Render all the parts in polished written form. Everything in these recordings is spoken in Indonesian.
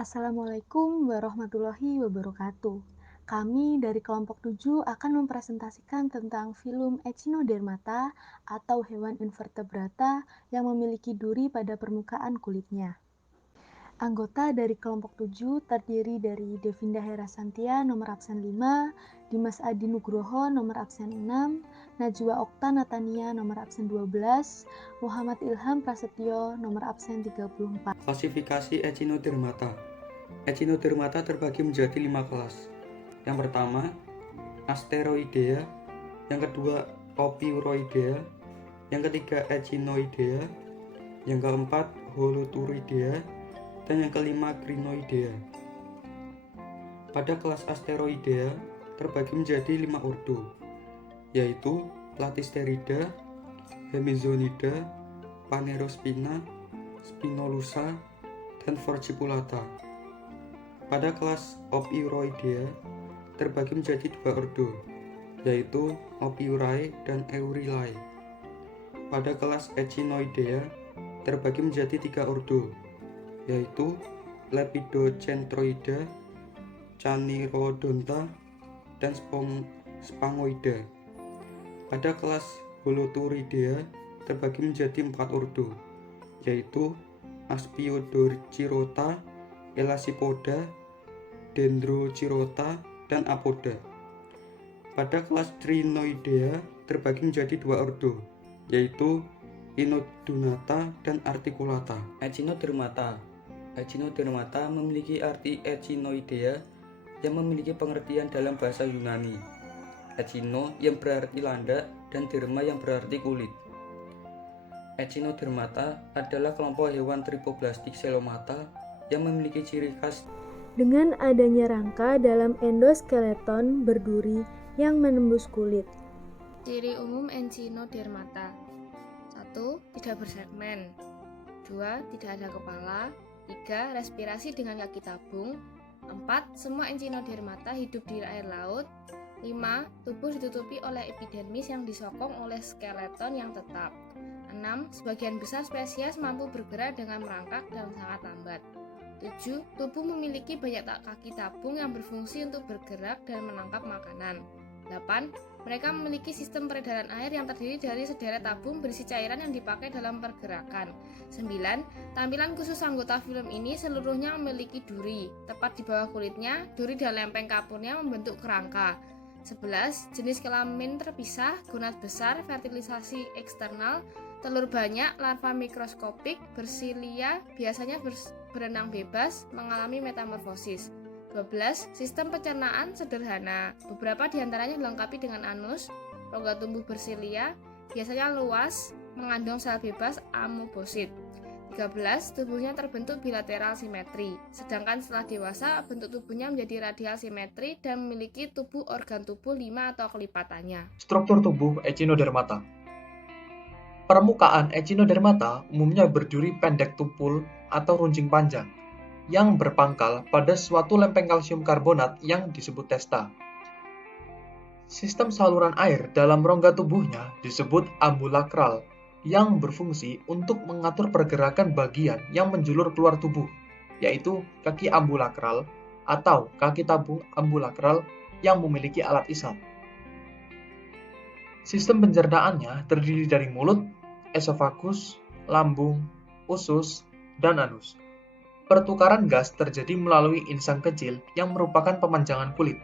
Assalamualaikum warahmatullahi wabarakatuh. Kami dari kelompok 7 akan mempresentasikan tentang film Echinodermata atau hewan invertebrata yang memiliki duri pada permukaan kulitnya. Anggota dari kelompok 7 terdiri dari Devinda Herasantia nomor absen 5, Dimas Adi Nugroho nomor absen 6, Najwa Okta Natania nomor absen 12, Muhammad Ilham Prasetyo nomor absen 34. Klasifikasi Echinodermata. Echinodermata terbagi menjadi 5 kelas. Yang pertama, Asteroidea, yang kedua, Ophiuroidea, yang ketiga, Echinoidea, yang keempat, Holoturoidea, dan yang kelima, Crinoidea. Pada kelas Asteroidea terbagi menjadi 5 ordo, yaitu Platysterida, Hemizonida, Phanerospina, Spinolusa, dan Forcipullata. Pada kelas Ophiuroidea terbagi menjadi 2 ordo, yaitu Ophiurae dan Eurilae. Pada kelas Echinoidea terbagi menjadi 3 ordo, yaitu Lepidocentroida, Canirodonta, dan Spangoida. Pada kelas Holoturoidea terbagi menjadi 4 ordo, yaitu Aspiodorcirota, Elasipoda, Dendrochirota, dan Apoda. Pada kelas Crinoidea terbagi menjadi 2 ordo, yaitu Inodonata dan Articulata. Echinodermata. Echinodermata memiliki arti Echinoidea yang memiliki pengertian dalam bahasa Yunani. Echino yang berarti landak dan derma yang berarti kulit. Echinodermata adalah kelompok hewan tripoblastik selomata yang memiliki ciri khas dengan adanya rangka dalam endoskeleton berduri yang menembus kulit. Ciri umum Echinodermata: 1. Tidak bersegmen. 2. Tidak ada kepala. 3. Respirasi dengan kaki tabung. 4. Semua Echinodermata hidup di air laut. 5. Tubuh ditutupi oleh epidermis yang disokong oleh skeleton yang tetap. 6. Sebagian besar spesies mampu bergerak dengan merangkak dan sangat lambat. 7. Tubuh memiliki banyak kaki tabung yang berfungsi untuk bergerak dan menangkap makanan. 8. Mereka memiliki sistem peredaran air yang terdiri dari sederet tabung berisi cairan yang dipakai dalam pergerakan. 9. Tampilan khusus anggota film ini seluruhnya memiliki duri. Tepat di bawah kulitnya, duri dan lempeng kapurnya membentuk kerangka. 11. Jenis kelamin terpisah, gonad besar, fertilisasi eksternal, telur banyak, larva mikroskopik, bersilia, biasanya berenang bebas, mengalami metamorfosis. 12. Sistem pencernaan sederhana. Beberapa diantaranya dilengkapi dengan anus, rongga tumbuh bersilia, biasanya luas, mengandung sel bebas amoebosit. 13. Tubuhnya terbentuk bilateral simetri. Sedangkan setelah dewasa, bentuk tubuhnya menjadi radial simetri dan memiliki tubuh organ tubuh 5 atau kelipatannya. Struktur tubuh Echinodermata. Permukaan Echinodermata umumnya berduri pendek tupul atau runcing panjang, yang berpangkal pada suatu lempeng kalsium karbonat yang disebut testa. Sistem saluran air dalam rongga tubuhnya disebut ambulakral, yang berfungsi untuk mengatur pergerakan bagian yang menjulur keluar tubuh, yaitu kaki ambulakral atau kaki tabung ambulakral yang memiliki alat isap. Sistem pencernaannya terdiri dari mulut, esofagus, lambung, usus, dan anus. Pertukaran gas terjadi melalui insang kecil yang merupakan pemanjangan kulit.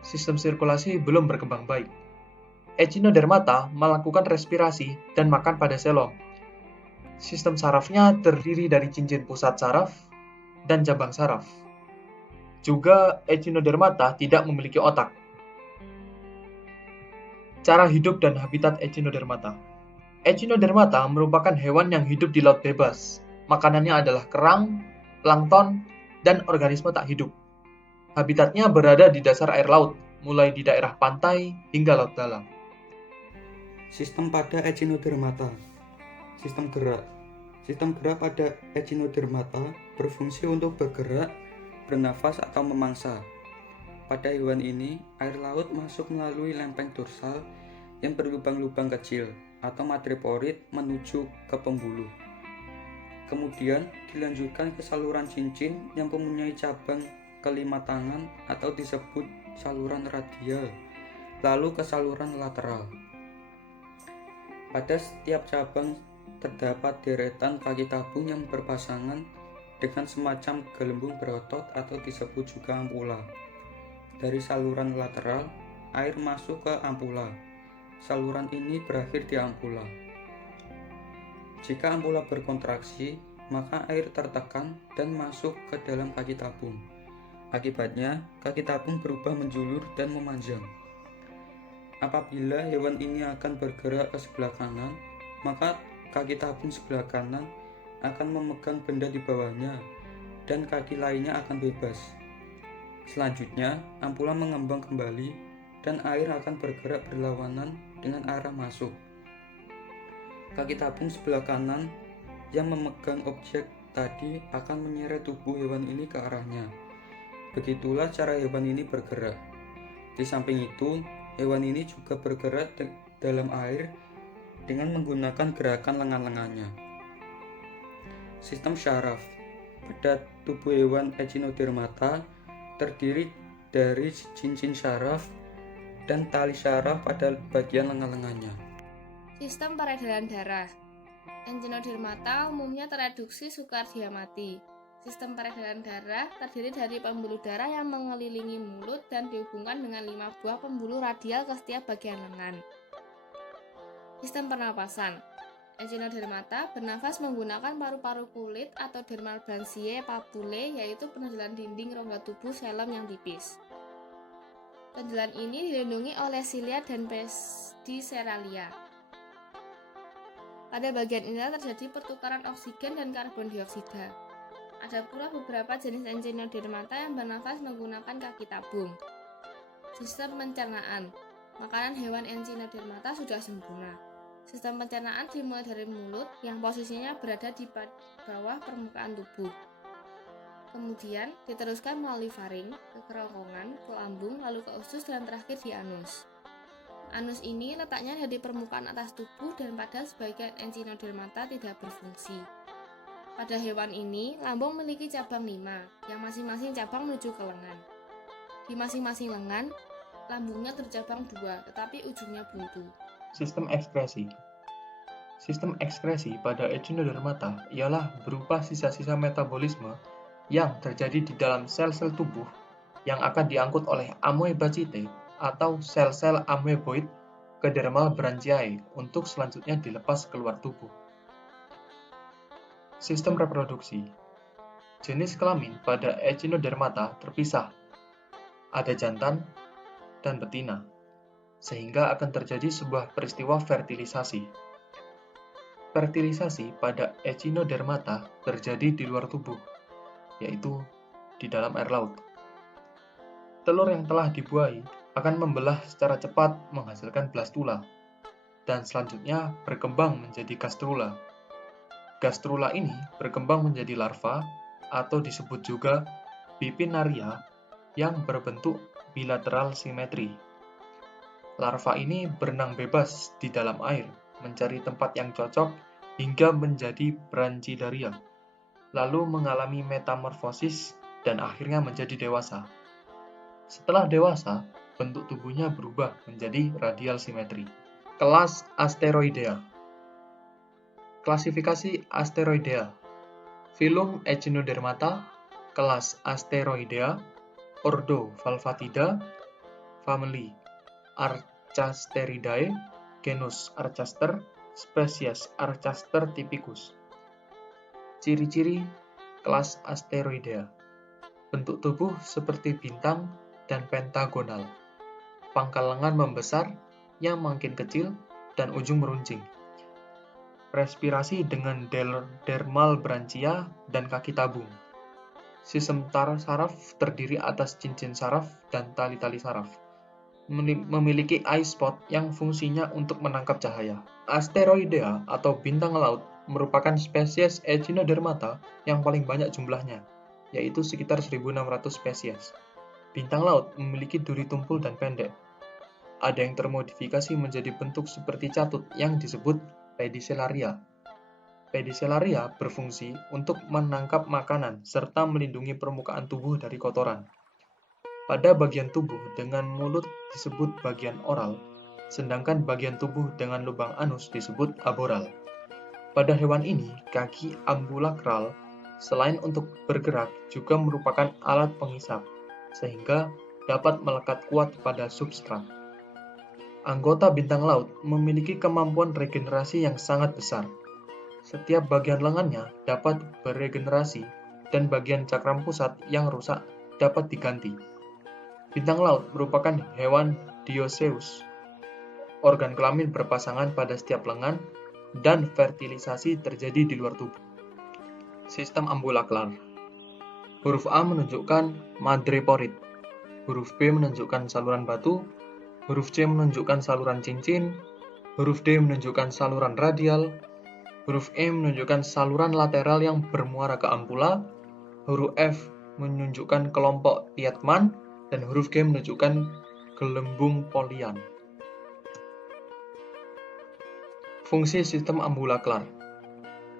Sistem sirkulasi belum berkembang baik. Echinodermata melakukan respirasi dan makan pada selom. Sistem sarafnya terdiri dari cincin pusat saraf dan cabang saraf. Juga Echinodermata tidak memiliki otak. Cara hidup dan habitat Echinodermata. Echinodermata merupakan hewan yang hidup di laut bebas. Makanannya adalah kerang, plankton, dan organisme tak hidup. Habitatnya berada di dasar air laut, mulai di daerah pantai hingga laut dalam. Sistem pada Echinodermata. Sistem gerak. Sistem gerak pada Echinodermata berfungsi untuk bergerak, bernafas, atau memangsa. Pada hewan ini, air laut masuk melalui lempeng dorsal yang berlubang-lubang kecil atau madreporid menuju ke pembuluh. Kemudian dilanjutkan ke saluran cincin yang mempunyai cabang kelima tangan atau disebut saluran radial, lalu ke saluran lateral. Pada setiap cabang terdapat deretan kaki tabung yang berpasangan dengan semacam gelembung berotot atau disebut juga ampula. Dari saluran lateral, air masuk ke ampula. Saluran ini berakhir di ampula. Jika ampula berkontraksi, maka air tertekan dan masuk ke dalam kaki tabung. Akibatnya, kaki tabung berubah menjulur dan memanjang. Apabila hewan ini akan bergerak ke sebelah kanan, maka kaki tabung sebelah kanan akan memegang benda di bawahnya dan kaki lainnya akan bebas. Selanjutnya, ampula mengembang kembali dan air akan bergerak berlawanan dengan arah masuk. Kaki tabung sebelah kanan yang memegang objek tadi akan menyeret tubuh hewan ini ke arahnya. Begitulah cara hewan ini bergerak. Di samping itu, hewan ini juga bergerak dalam air dengan menggunakan gerakan lengan-lengannya. Sistem syaraf pada tubuh hewan Echinodermata terdiri dari cincin syaraf dan tali syaraf pada bagian lengan-lengannya. Sistem peredaran darah. Echinodermata umumnya tereduksi Sukardea mati. Sistem peredaran darah terdiri dari pembuluh darah yang mengelilingi mulut dan dihubungkan dengan 5 buah pembuluh radial ke setiap bagian lengan. Sistem pernapasan. Echinodermata bernafas menggunakan paru-paru kulit atau dermal branchiae papulae, yaitu penonjolan dinding rongga tubuh xilem yang tipis. Tonjolan ini dilindungi oleh silia dan pedicelalia. Pada bagian inilah terjadi pertukaran oksigen dan karbon dioksida. Ada pula beberapa jenis Echinodermata yang bernafas menggunakan kaki tabung. Sistem pencernaan. Makanan hewan Echinodermata sudah sempurna. Sistem pencernaan dimulai dari mulut yang posisinya berada di bawah permukaan tubuh. Kemudian diteruskan melalui faring, ke kerongkongan, ke lambung, lalu ke usus dan terakhir di anus. Anus ini letaknya di permukaan atas tubuh dan pada sebagian Echinodermata tidak berfungsi. Pada hewan ini, lambung memiliki cabang 5, yang masing-masing cabang menuju ke lengan. Di masing-masing lengan, lambungnya tercabang 2, tetapi ujungnya buntu. Sistem ekskresi. Sistem ekskresi pada Echinodermata ialah berupa sisa-sisa metabolisme yang terjadi di dalam sel-sel tubuh yang akan diangkut oleh amoebacite atau sel-sel amoeboid ke dermal branchiae untuk selanjutnya dilepas keluar tubuh. Sistem reproduksi. Jenis kelamin pada Echinodermata terpisah. Ada jantan dan betina, sehingga akan terjadi sebuah peristiwa fertilisasi. Fertilisasi pada Echinodermata terjadi di luar tubuh, yaitu di dalam air laut. Telur yang telah dibuahi akan membelah secara cepat menghasilkan blastula, dan selanjutnya berkembang menjadi gastrula. Gastrula ini berkembang menjadi larva atau disebut juga bipinnaria yang berbentuk bilateral simetri. Larva ini berenang bebas di dalam air, mencari tempat yang cocok hingga menjadi branchidaria, lalu mengalami metamorfosis dan akhirnya menjadi dewasa. Setelah dewasa, bentuk tubuhnya berubah menjadi radial simetri. Kelas Asteroidea. Klasifikasi Asteroidea. Filum Echinodermata, kelas Asteroidea, ordo Valvatida, family Archasteridae, genus Archaster, spesies Archaster typicus. Ciri-ciri kelas Asteroidea. Bentuk tubuh seperti bintang dan pentagonal. Pangkal lengan membesar yang makin kecil dan ujung meruncing. Respirasi dengan dermal branchia dan kaki tabung. Sistem saraf terdiri atas cincin saraf dan tali-tali saraf. Memiliki eye spot yang fungsinya untuk menangkap cahaya. Asteroidea atau bintang laut merupakan spesies Echinodermata yang paling banyak jumlahnya, yaitu sekitar 1.600 spesies. Bintang laut memiliki duri tumpul dan pendek. Ada yang termodifikasi menjadi bentuk seperti catut yang disebut pedicelaria. Pedicelaria berfungsi untuk menangkap makanan serta melindungi permukaan tubuh dari kotoran. Pada bagian tubuh dengan mulut disebut bagian oral, sedangkan bagian tubuh dengan lubang anus disebut aboral. Pada hewan ini, kaki ambulakral selain untuk bergerak juga merupakan alat pengisap, sehingga dapat melekat kuat pada substrat. Anggota bintang laut memiliki kemampuan regenerasi yang sangat besar. Setiap bagian lengannya dapat beregenerasi dan bagian cakram pusat yang rusak dapat diganti. Bintang laut merupakan hewan dioecious. Organ kelamin berpasangan pada setiap lengan dan fertilisasi terjadi di luar tubuh. Sistem ambulakral. Huruf A menunjukkan madreporid. Huruf B menunjukkan saluran batu. Huruf C menunjukkan saluran cincin. Huruf D menunjukkan saluran radial. Huruf E menunjukkan saluran lateral yang bermuara ke ampula. Huruf F menunjukkan kelompok Tietmann. Dan huruf G menunjukkan gelembung Polian. Fungsi sistem ambulakral.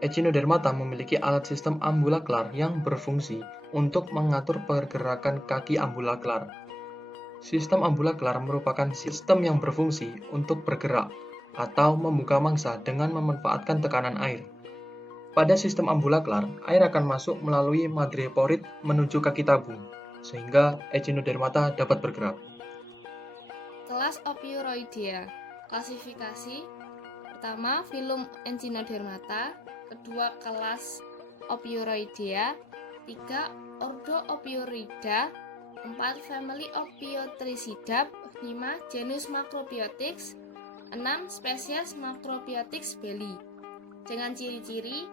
Echinodermata memiliki alat sistem ambulakral yang berfungsi untuk mengatur pergerakan kaki ambulakral. Sistem ambulakral merupakan sistem yang berfungsi untuk bergerak atau membuka mangsa dengan memanfaatkan tekanan air. Pada sistem ambulakral, air akan masuk melalui madreporid menuju kaki tabung, sehingga Echinodermata dapat bergerak. Kelas Ophiuroidea. Klasifikasi pertama, filum Echinodermata. Kedua, kelas Ophiuroidea. 3. Ordo Ophiurida. 4. Family Ophiotricidae. 5. Genus Macropiothix. 6. Spesies Macropiothix belli. Dengan ciri-ciri: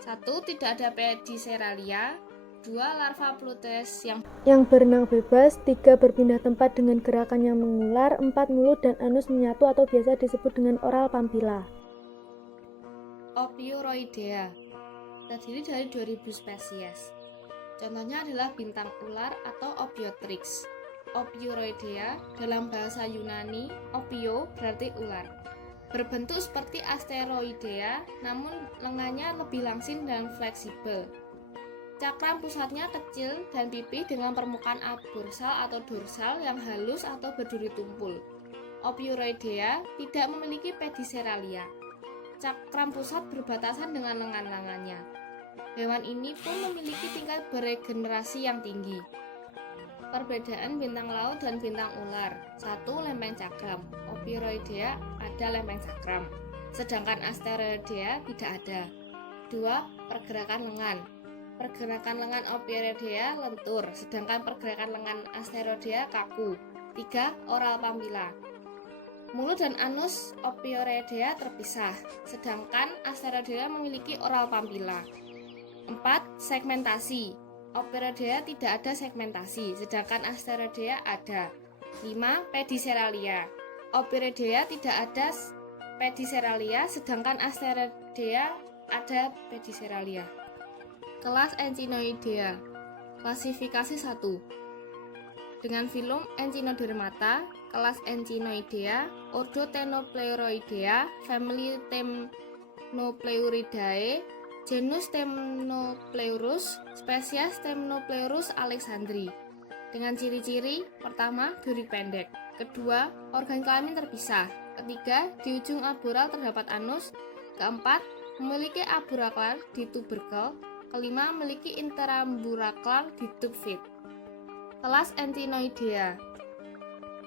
1. Tidak ada pediceralia. 2. Larva Plutes yang berenang bebas. 3. Berpindah tempat dengan gerakan yang mengular. 4. Mulut dan anus menyatu atau biasa disebut dengan oral pampila. Ophiuroidea terdiri dari 2000 spesies. Contohnya adalah bintang ular atau Ophiotrix. Ophiuroidea dalam bahasa Yunani, ophio berarti ular. Berbentuk seperti Asteroidea, namun lengannya lebih langsing dan fleksibel. Cakram pusatnya kecil dan pipih dengan permukaan aborsal atau dorsal yang halus atau berduri tumpul. Ophiuroidea tidak memiliki pediceralia. Cakram pusat berbatasan dengan lengan-lengannya. Hewan ini pun memiliki tingkat beregenerasi yang tinggi. Perbedaan bintang laut dan bintang ular. 1. Lempeng cakram. Ophiuroidea ada lempeng cakram, sedangkan Asteroidea tidak ada. 2. Pergerakan lengan. Pergerakan lengan Ophiuroidea lentur, sedangkan pergerakan lengan Asteroidea kaku. 3. Oral pampila. Mulut dan anus Ophiuroidea terpisah, sedangkan Asteroidea memiliki oral pampila. 4. Segmentasi. Ophiuroidea tidak ada segmentasi, sedangkan Asteroidea ada. 5. Pediceralia. Ophiuroidea tidak ada pediceralia, sedangkan Asteroidea ada pediceralia. Kelas Echinoidea. Klasifikasi 1. Dengan filum Echinodermata, kelas Echinoidea, ordo Temnopleuroidea, family Temnopleuridae, genus Temnopleurus, spesies Temnopleurus alexandri. Dengan ciri-ciri: pertama, duri pendek. Kedua, organ kelamin terpisah. Ketiga, di ujung aboral terdapat anus. Keempat, memiliki aburaklar di tubercle. Kelima, memiliki interamburaklar di tube feet. Kelas Echinoidea.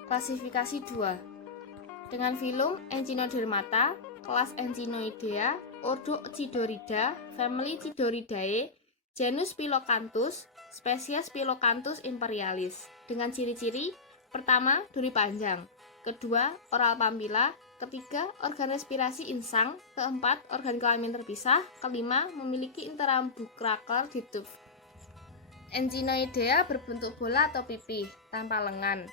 Klasifikasi 2. Dengan filum Echinodermata, kelas Echinoidea, ordo Chidorida, family Chidoridae, genus Pilocanthus, spesies Pilocanthus imperialis. Dengan ciri-ciri: pertama, duri panjang. Kedua, oral pampila. Ketiga, organ respirasi insang. Keempat, organ kelamin terpisah. Kelima, memiliki interamburaklar di tube. Echinoidea berbentuk bola atau pipih, tanpa lengan.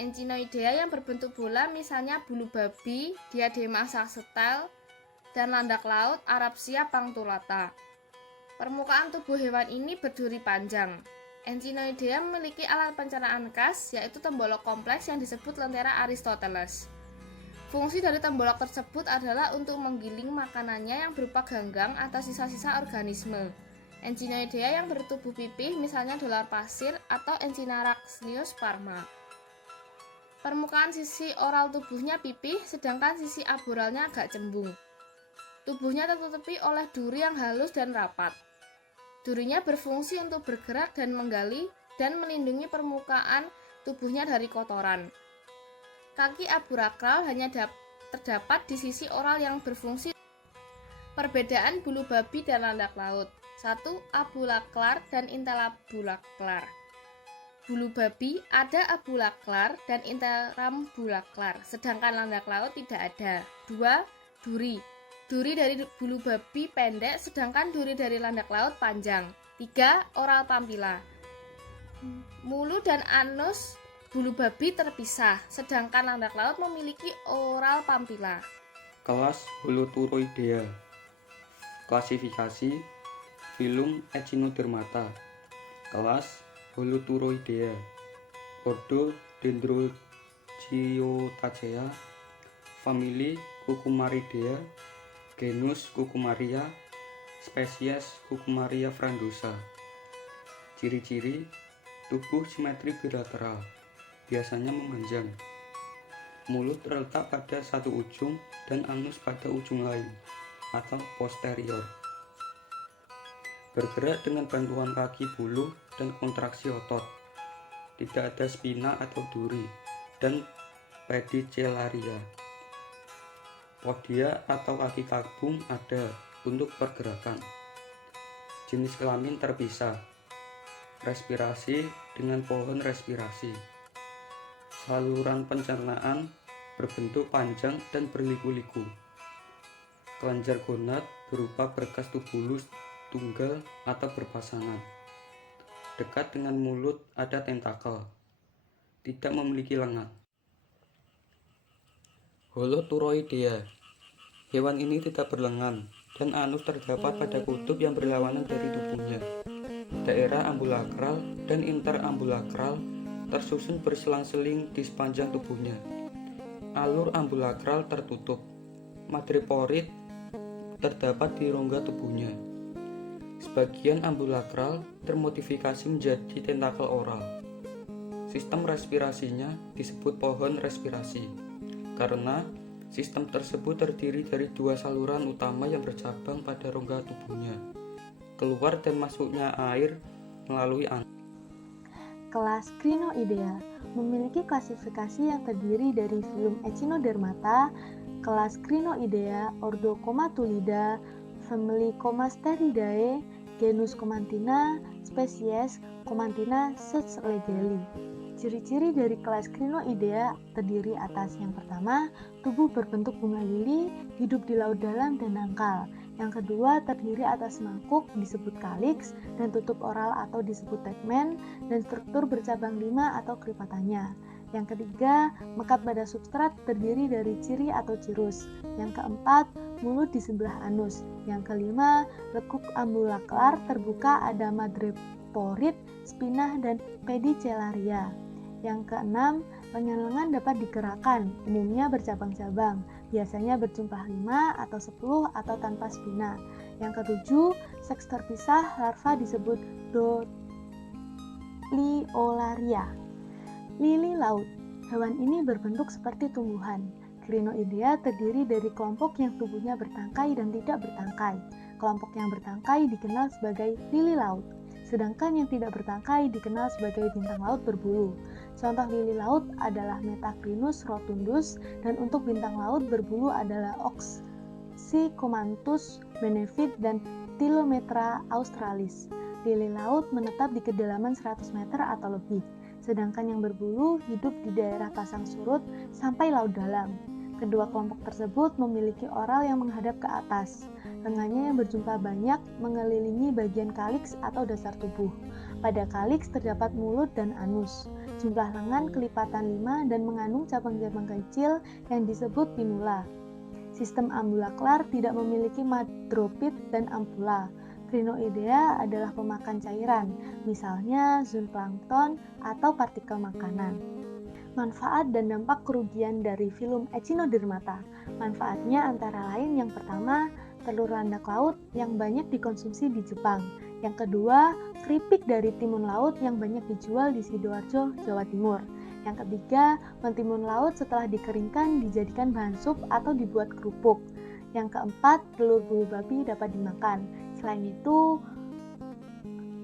Echinoidea yang berbentuk bola misalnya bulu babi, Diadema saxatile, dan landak laut Arabsia punctata. Permukaan tubuh hewan ini berduri panjang. Echinoidea memiliki alat pencernaan khas, yaitu tembolok kompleks yang disebut lentera Aristoteles. Fungsi dari tembolak tersebut adalah untuk menggiling makanannya yang berupa ganggang atau sisa-sisa organisme. Echinoidea yang bertubuh pipih, misalnya dolar pasir atau Echinaraxnius parma. Permukaan sisi oral tubuhnya pipih, sedangkan sisi aboralnya agak cembung. Tubuhnya tertutupi oleh duri yang halus dan rapat. Durinya berfungsi untuk bergerak dan menggali dan melindungi permukaan tubuhnya dari kotoran. Kaki aburakral hanya terdapat di sisi oral yang berfungsi. Perbedaan bulu babi dan landak laut. 1. Abulaklar dan intelabulaklar. Bulu babi ada abulaklar dan interambulaklar, sedangkan landak laut tidak ada. 2. Duri. Duri dari bulu babi pendek, sedangkan duri dari landak laut panjang. 3. Oral pampila. Mulut dan anus bulu babi terpisah, sedangkan landak laut memiliki oral pampila. Kelas Holoturoidea. Klasifikasi filum Echinodermata. Kelas Holoturoidea. Ordo Dendrocyotacea. Famili Cucumaridea. Genus Cucumaria. Spesies Cucumaria frondosa. Ciri-ciri: tubuh simetri bilateral, biasanya memanjang. Mulut terletak pada satu ujung dan anus pada ujung lain atau posterior. Bergerak dengan bantuan kaki buluh dan kontraksi otot. Tidak ada spina atau duri dan pedicellaria. Podia atau kaki kagum ada untuk pergerakan. Jenis kelamin terpisah. Respirasi dengan pohon respirasi. Saluran pencernaan berbentuk panjang dan berliku-liku. Kelenjar gonad berupa berkas tubulus tunggal atau berpasangan. Dekat dengan mulut ada tentakel. Tidak memiliki lengan. Holoturoidea. Hewan ini tidak berlengan dan anus terdapat pada kutub yang berlawanan dari tubuhnya. Daerah ambulakral dan interambulakral tersusun berselang-seling di sepanjang tubuhnya. Alur ambulakral tertutup. Madreporid terdapat di rongga tubuhnya. Sebagian ambulakral termodifikasi menjadi tentakel oral. Sistem respirasinya disebut pohon respirasi karena sistem tersebut terdiri dari dua saluran utama yang bercabang pada rongga tubuhnya. Keluar dan masuknya air melalui anus. Kelas Crinoidea memiliki klasifikasi yang terdiri dari filum Echinodermata, kelas Crinoidea, ordo Comatulida, famili Comasteridae, genus Comantina, spesies Comantina sublegeli. Ciri-ciri dari kelas Crinoidea terdiri atas yang pertama, tubuh berbentuk bunga lili, hidup di laut dalam dan dangkal. Yang kedua, terdiri atas mangkuk disebut calyx dan tutup oral atau disebut tegmen dan struktur bercabang 5 atau kripatannya. Yang ketiga, mekar pada substrat terdiri dari ciri atau cirrus. Yang keempat, mulut di sebelah anus. Yang kelima, lekuk ambulakrar terbuka ada madreporid, spina dan pedicellaria. Yang keenam, lengan-lengan dapat digerakkan, umumnya bercabang-cabang, biasanya berjumlah 5 atau 10 atau tanpa spina. Yang ketujuh, seks terpisah, larva disebut Doliolaria. Lili laut, hewan ini berbentuk seperti tumbuhan. Crinoidea terdiri dari kelompok yang tubuhnya bertangkai dan tidak bertangkai. Kelompok yang bertangkai dikenal sebagai lili laut, sedangkan yang tidak bertangkai dikenal sebagai bintang laut berbulu. Contoh lili laut adalah Metacrinus rotundus dan untuk bintang laut berbulu adalah Oxycomanthus benefit dan Tylometra australis. Lili laut menetap di kedalaman 100 meter atau lebih, sedangkan yang berbulu hidup di daerah pasang surut sampai laut dalam. Kedua kelompok tersebut memiliki oral yang menghadap ke atas. Lengannya yang berjumlah banyak mengelilingi bagian calyx atau dasar tubuh. Pada calyx terdapat mulut dan anus. Jumlah lengan kelipatan 5 dan mengandung cabang-cabang kecil yang disebut pinula. Sistem ambulakrar tidak memiliki madropit dan ampula. Crinoidea adalah pemakan cairan, misalnya zooplankton atau partikel makanan. Manfaat dan dampak kerugian dari film Echinodermata. Manfaatnya antara lain yang pertama, telur landak laut yang banyak dikonsumsi di Jepang. Yang kedua, keripik dari timun laut yang banyak dijual di Sidoarjo, Jawa Timur. Yang ketiga, mentimun laut setelah dikeringkan dijadikan bahan sup atau dibuat kerupuk. Yang keempat, telur bulu babi dapat dimakan. Selain itu,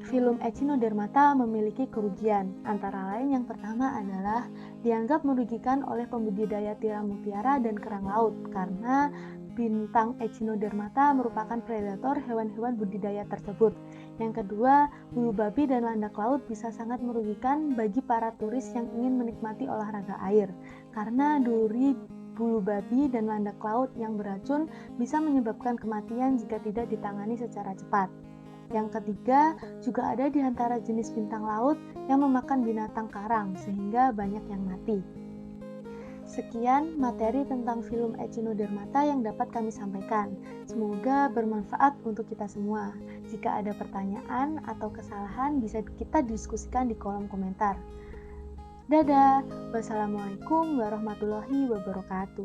film Echinodermata memiliki kerugian, antara lain yang pertama adalah dianggap merugikan oleh pembudidaya tiram mutiara dan kerang laut karena bintang Echinodermata merupakan predator hewan-hewan budidaya tersebut. Yang kedua, bulu babi dan landak laut bisa sangat merugikan bagi para turis yang ingin menikmati olahraga air karena duri bulu babi dan landak laut yang beracun bisa menyebabkan kematian jika tidak ditangani secara cepat. Yang ketiga, juga ada di antara jenis bintang laut yang memakan binatang karang, sehingga banyak yang mati. Sekian materi tentang film Echinodermata yang dapat kami sampaikan. Semoga bermanfaat untuk kita semua. Jika ada pertanyaan atau kesalahan, bisa kita diskusikan di kolom komentar. Dadah, wassalamualaikum warahmatullahi wabarakatuh.